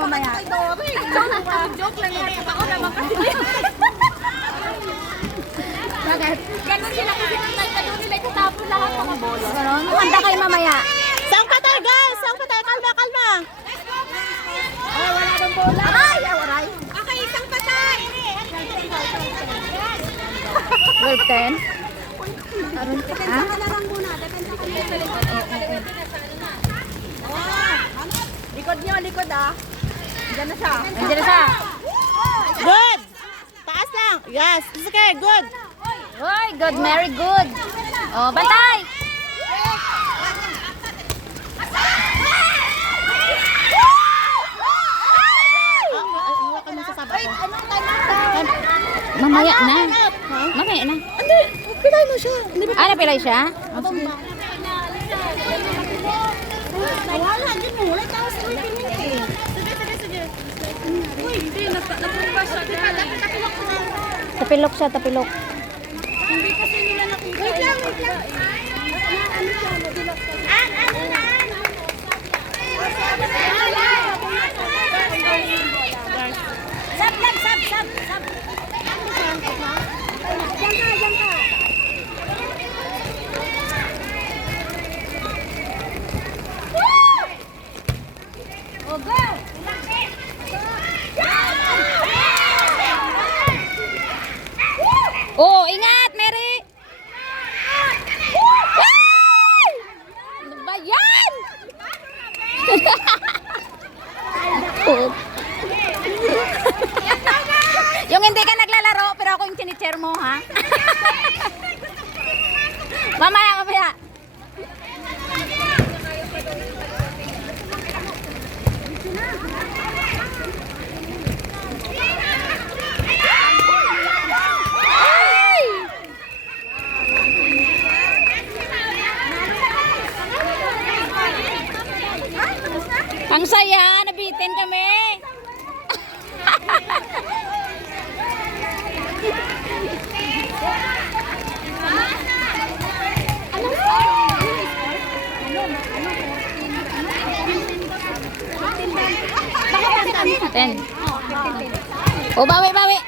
mamaya. Joke lang yan. Ako naman kasi. Bakit? Ganun sila kasi nang nagkado nila itatapon lahat mga bola. Ganon? Handa kayo mamaya. Saan pa tayo, guys? Saan pa tayo? Kalma, kalma. Ay, wala bang bola. Ay, awaray. Okay, isang patay. 12-10. Ha? Likod nyo, likod ah. Diyan na siya. Andiyan na siya. Good. Taas lang. Yes. It's okay. Good. Uy, good, very good. Oh, bantay. Iwa ka mo sa sabat ko. Mamaya na. Mamaya na. Hindi. Pilay mo siya. Hindi ba? Ah, napilay siya? Wala. Hindi mo. Wala tao sa piniti. Sige. Uy, hindi. Napunta siya. Tapilok siya, tapilok. Hindi kasi nila nakita. Wait lang. Ano siya? Nadilak siya. Ano na? Sab. Diyan ka. Oh, go! Oh, ingat, Mary! Ay! Ano ba yan? Yung hindi ka naglalaro, pero ako yung tinichair mo, ha? Mamaya. Ay! Ang saya, nabitin kami. Ten. Oh, bawi.